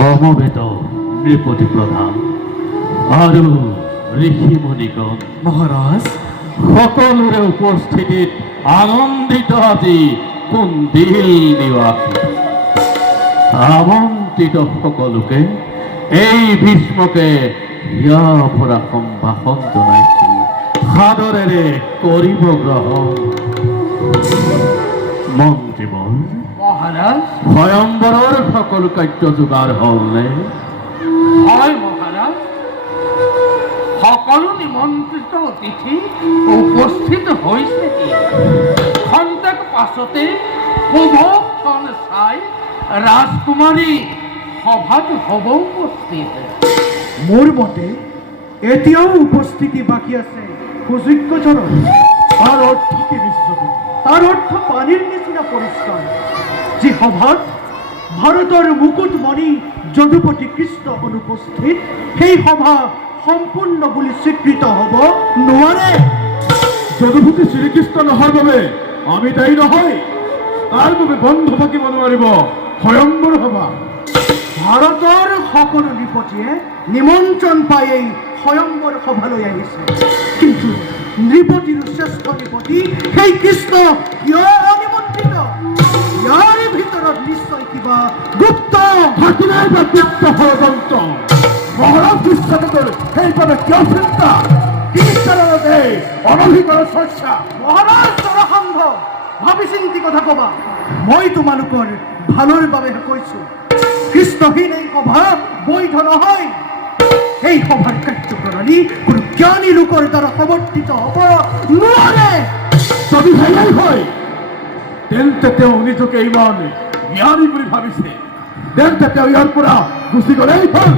সমবেত নৃপতি প্ৰধান আৰু ঋষিমুনিগণ মহাৰাজ সকলোৰে উপস্থিতিত আনন্দিত আজি কুন্দিল নিবাসী আমন্ত্ৰিত সকলোকে এই ভীষ্মকে হিয়া ভৰা সম্ভাষণ জনাইছোঁ সাদৰেৰে কৰিব গ্ৰহণ মন্ত্ৰীবৰ মহাৰাজ স্বয়ম্বৰৰ সকলো কাৰ্য যোগাৰ হ'লনে হয় মহাৰাজ সকলো নিমন্ত্ৰিত অতিথি উপস্থিত হৈছে খন্তেক পাছতে শুভক্ষণ চাই ৰাজকুমাৰী সভাত হ'ব উপস্থিত মোৰ মতে এতিয়াও উপস্থিতি বাকী আছে সুযোগ্যজনৰ তাৰ অৰ্থ কি বিশ্ববিদ্যালয় তাৰ অৰ্থ পানীৰ নিচিনা পৰিষ্কাৰ যি সভাত ভাৰতৰ মুকুটমণি যদুপতি কৃষ্ণ অনুপস্থিত সেই সভা সম্পূৰ্ণ বুলি স্বীকৃত হ'ব নোৱাৰে যদুপতি শ্ৰীকৃষ্ণ নোহোৱাৰ বাবে আমি দায়ী নহয় তাৰ বাবে বন্ধ থাকিব নোৱাৰিব স্বয়ম্বৰ সভা ভাৰতৰ সকলো নৃপতিয়ে নিমন্ত্ৰণ পাই এই স্বয়ম্বৰ সভালৈ আহিছে কিন্তু নৃপতিৰ শ্ৰেষ্ঠ নৃপতি সেই কৃষ্ণ কিয় অনিমন্ত্ৰিত ইয়াৰ ভিতৰত নিশ্চয় কিবা গুপ্ত থাকিলে বা গুপ্ত ষড়যন্ত্ৰ মহাৰাজ বিশ্বনাথৰ সেইবাবে কিয় চিন্তা কি কাৰণতে অনভিকৰ চৰ্চা মহাৰাজ জৰাসন্ধ ভাবি চিন্তি কথা কবা মই তোমালোকৰ ভালৰ বাবেহে কৈছো কৃষ্ণহীন এই সভা বৈধ নহয় এই সভাৰ কাৰ্যপ্ৰণালী কোনো জ্ঞানী লোকৰ দ্বাৰা সমৰ্থিত হ'ব নোৱাৰে যদি সেয়াই হয় তেন্তে তেওঁ নিজকে ইমান জ্ঞানী বুলি ভাবিছে তেন্তে তেওঁ ইয়াৰ পৰা গুচি গ'লেই হ'ল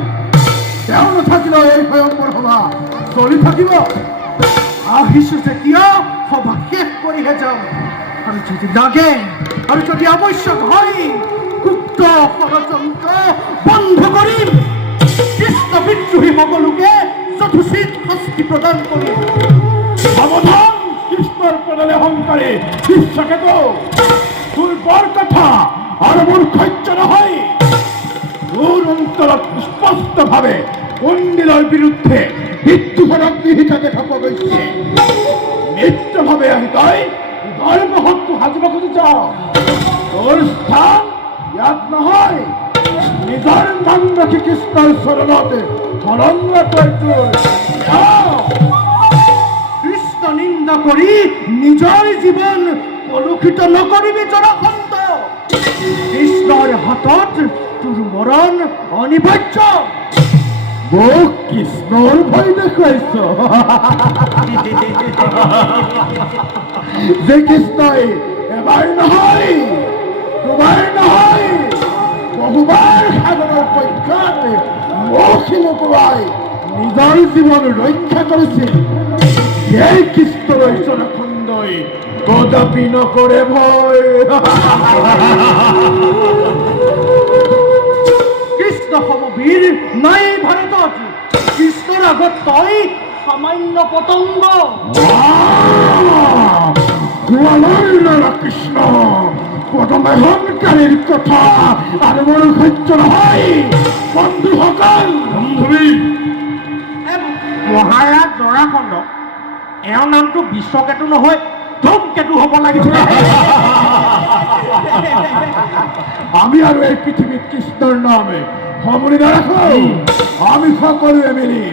তেওঁ নাথাকিলেও এই স্বয়ম্বৰ সভা চলি থাকিব আহিছো যেতিয়া সভা শেষ কৰিহে যাম আৰু যদি লাগে আৰু যদি আৱশ্যক হয় গুপ্ত ষড়যন্ত্ৰ বন্ধ কৰিম কৃষ্ণ বিদ্ৰোহী সকলোকে যথোচিত শাস্তি প্ৰদান কৰিম সাৱধান কৃষ্ণৰ পদলে অহংকাৰে বিশ্বকেতো তোৰ বৰ কথা আৰু মোৰ সহ্য নহয় তোৰ অন্তৰত স্পষ্টভাৱে কণ্ডিলৰ বিৰুদ্ধে মৃত্যুভৰক বিহিত দেখা পোৱা গৈছে নিত্যভাৱে আহি তই ধৰ্মহতটো সাজিব খুজিছ তোৰ স্থান ইয়াত নহয় নিজৰ নাম ৰাখি কৃষ্ণৰ চৰণত কৃষ্ণ নিন্দা কৰি নিজৰ জীৱন কলুষিত নকৰিবি জৰাসন্ধ কৃষ্ণৰ হাতত তোৰ মৰণ অনিবাৰ্য মোক কৃষ্ণৰ ভয় দেখুৱাইছ যে কৃষ্ণই এবাৰ নহয় দুবাৰ নহয় বহুবাৰ সাগৰৰ পক্ষত মৌখি লুকুৱাই নিজৰ জীৱন ৰক্ষা কৰিছিল সেই কৃষ্ণৰ জৰাসন্ধই কদাপি নকৰে ভয় কৃষ্ণ সমবীৰ নাই ভাৰতত কৃষ্ণৰ আগত তই সামান্য পতংগ গোৱালৰ ল'ৰা কৃষ্ণ পদমে সংকাৰীৰ কথা আৰু মোৰ সহ্য নহয় বন্ধুসকল মহাৰাজ জৰাসন্ধ এওঁৰ নামটো বিশ্বকেতু নহয় ধূমকেতু হ'ব লাগিছিল আমি আৰু এই পৃথিৱীত কৃষ্ণৰ নামে সমৰি নাৰাখো আমি সকলোৱে মিলি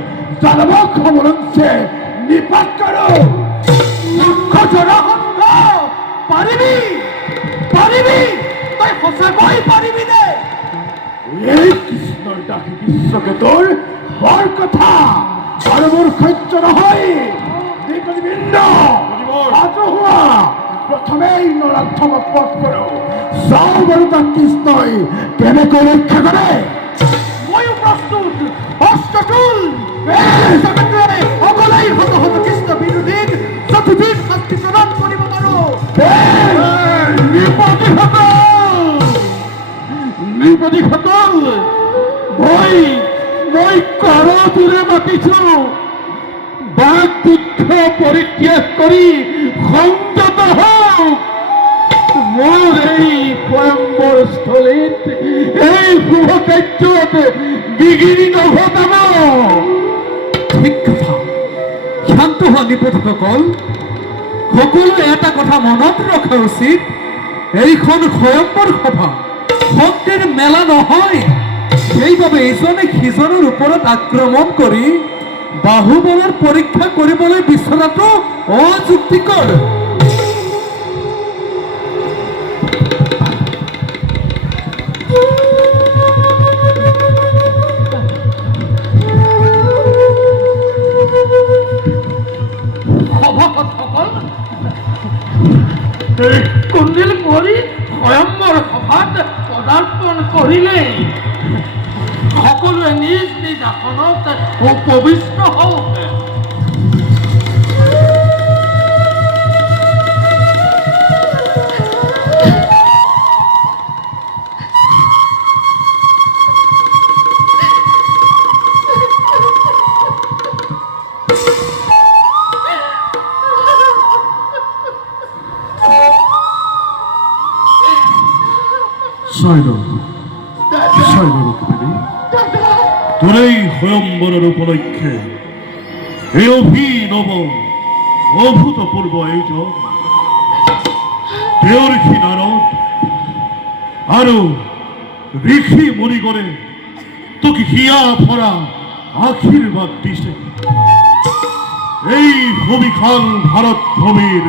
যাদৱক সমৰঞ্চে নিপাত কৰো জৰাসন্ধ পাৰিবি পাৰিবি তই সঁচাকৈ পাৰিবি নে এই কৃষ্ণৰ দাসী বিশ্বকেতুৰ বৰ কথা আৰু মোৰ সহ্য নহয় দ্বিপদীবৃন্দ ৰাজহুৱা প্ৰথমেই নৰাধমক পথ কৰো চাওঁ বাৰু তাক কৃষ্ণই কেনেকৈ ৰক্ষা কৰে ময়ো প্ৰস্তুত অস্ত্ৰটোল সকলোই হত হত কৃষ্ণ বিৰোধীক যথোচিত শাস্তি প্ৰদান কৰিব পাৰো নৃপতিসকল মই কৰতুৰে মাতিছো বাক বুদ্ধ পৰিত্যাগ কৰি সংযত হওক মোৰ এই স্বয়ম্বৰ স্থলীত এই শুভ কাৰ্যত বিঘিনি নঘটাব ঠিক কথা শান্ত হোৱা নিপতিসকল সকলোৱে এটা কথা মনত ৰখা উচিত এইখন স্বয়ম্বৰ সভা শক্তিৰ মেলা নহয় সেইবাবে ইজনে সিজনৰ ওপৰত আক্ৰমণ কৰি বাহুবলৰ পৰীক্ষা কৰিবলৈ বিচৰাটো অযুক্তিকৰ সভাসদসকল কুণ্ডিল কৰি স্বয়ম্বৰ সভাত পদাৰ্পণ কৰিলেই সকলোৱে নিজ নিজ আসনত উপবিষ্ট হওক তোর এই স্বয়ম্বরের উপলক্ষে এই অভিনব অভূতপূর্ব আয়োজন দেওরখী নারদ আরো ঋষি মণিগণে তোকে হিয়া ভরা আশীর্বাদ দিছে এই ভূমিখাল ভারত ভূমির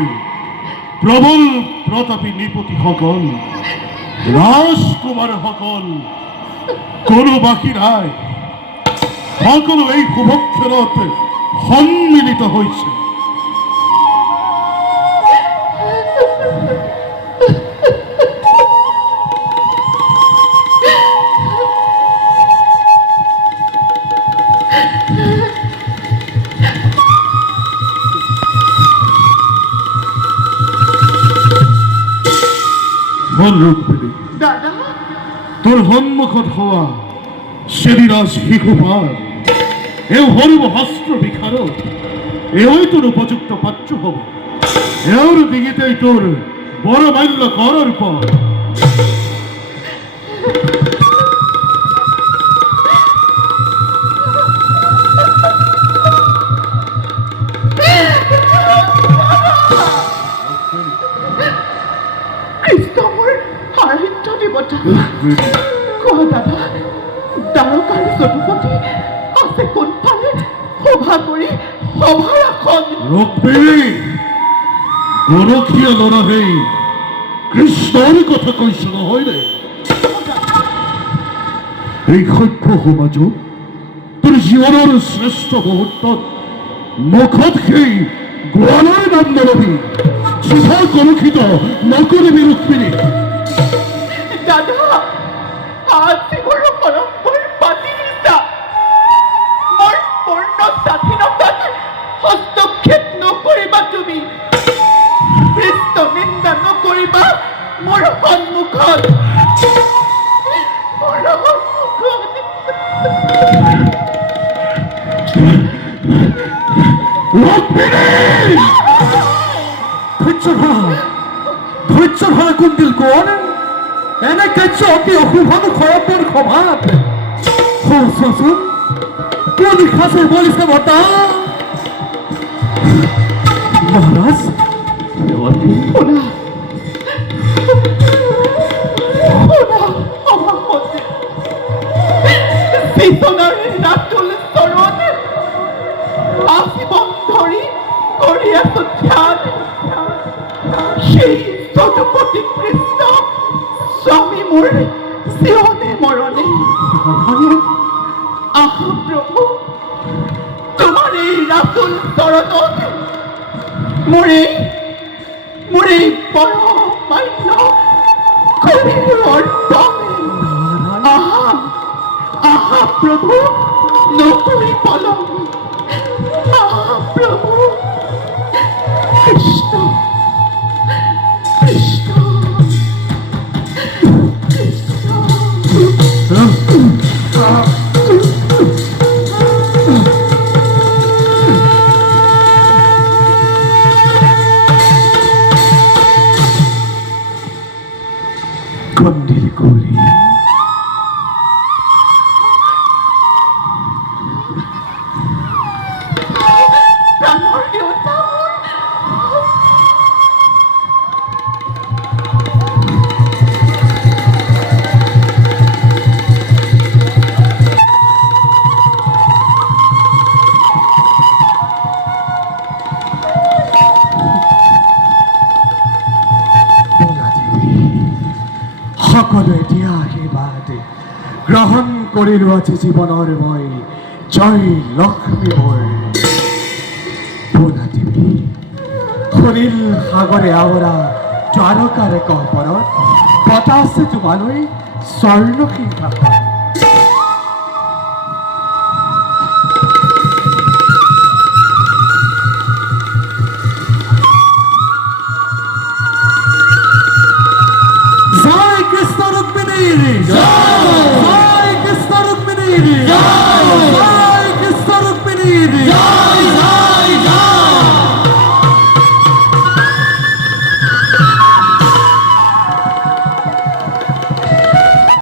প্রবল প্রতাপী নৃপতি সকল রাজকুমার সকল কোনো বাকি নাই সকলো এই শুভক্ষণত সন্মিলিত হৈছে দাদা তোর সন্মুখত হোৱা শ্ৰীৰাজ শিশুপাল এওঁ সৰু হস্ত্ৰ বিশাৰত এওঁই তোৰ উপযুক্ত পাত্ৰ হ'ব এওঁৰ ডিঙিতেই তোৰ বৰমাল্য কৰৰ পৰ কৃষ্ণ মোৰ সাহিত্য দেৱতা কোৱা দাদা দ্বাৰকাৰ যদুপতি আছে কোনফালে সভা কৰি সভাৰ আসন ৰুক্মিণী গৰখীয়া ল'ৰা সেই কৃষ্ণৰ কথা কৈছ নহয়নে এই সভ্য সমাজত তোৰ জীৱনৰ শ্ৰেষ্ঠ মুহূৰ্তত মুখত সেই গোৱালৰ নাম নলবি চিঠা কলুষিত নকৰিবি ৰুক্মিণী দাদা আজি মোৰ সৰম্বৰ পাতি নিছা মোৰ পূৰ্ণ স্বাধীনতাত হস্তক্ষেপ নকৰিবা তুমি কৃষ্ণ নিন্দা নকৰিবা মোৰ সন্মুখত মোৰ সন্মুখত ধৈৰ্য ধৰা কুণ্ডিল কোন এনে কাৰ্য অতি অশুভন স্বয়ম্বৰ সভাত চোৱাচোন কোন সাঁচে বলিছে বতা মহাৰাজ শুনা সভাপতি বিচনাৰে ৰাতুল চৰণ আজীৱন ধৰি কৰি আছো ধ্যান সেই যদুপতি কৃষ্ণ স্বামী মোৰ জীৱনে মৰণে আহা প্ৰভু তোমাৰ এই ৰাতুল চৰণত মোৰ এই পৰমান্য কবিৰ অৰ্পণ। আহা আহা প্ৰভু, নকৰি পলম। আহা প্ৰভু, কৃষ্ণ কৃষ্ণ কন্দিল কৰি প্ৰাণৰ দেউতা মোৰ। সকলো এতিয়া আশীৰ্বাদ গ্ৰহণ কৰিলো আজি জীৱনৰ মই। জয় লক্ষ্মী মোৰ দেৱী। সুনীল সাগৰে আৱৰা দ্বাৰকাৰ কপৰত বতাহ আছে তোমালৈ স্বৰ্ণ সিংহাসন।